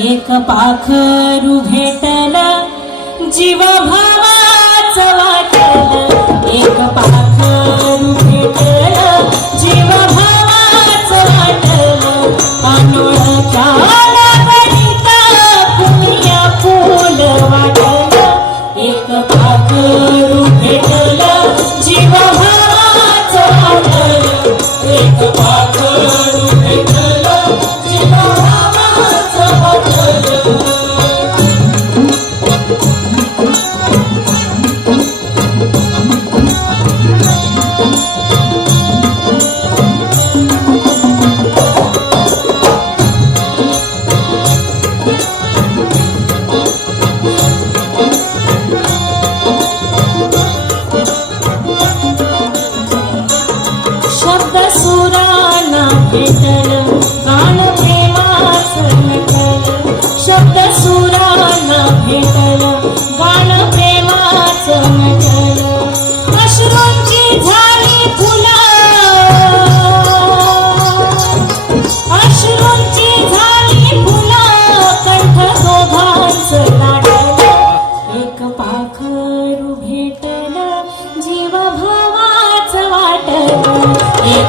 एक पाखरू भेटला जीवभावाच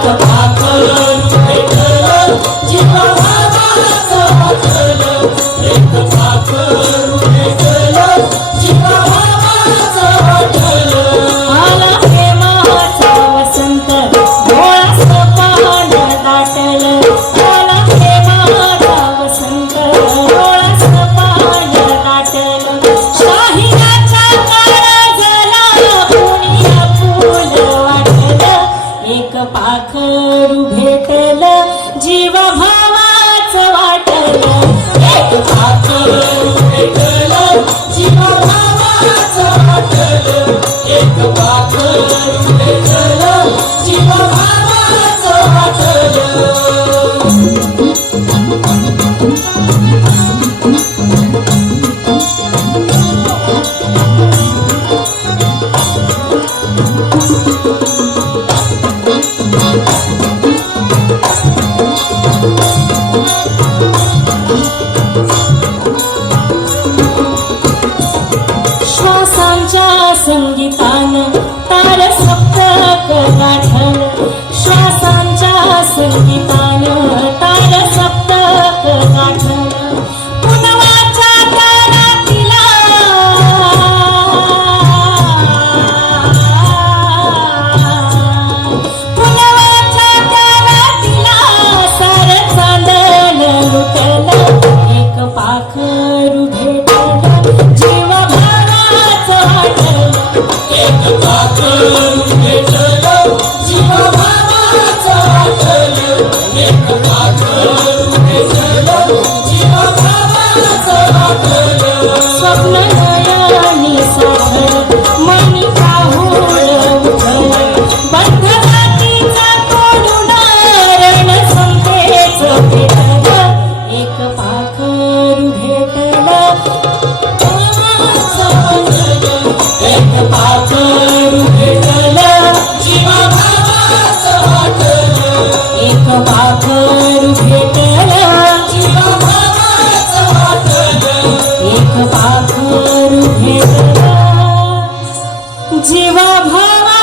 पाकल पाखरू भेटे Thank you. জীবা ভাবা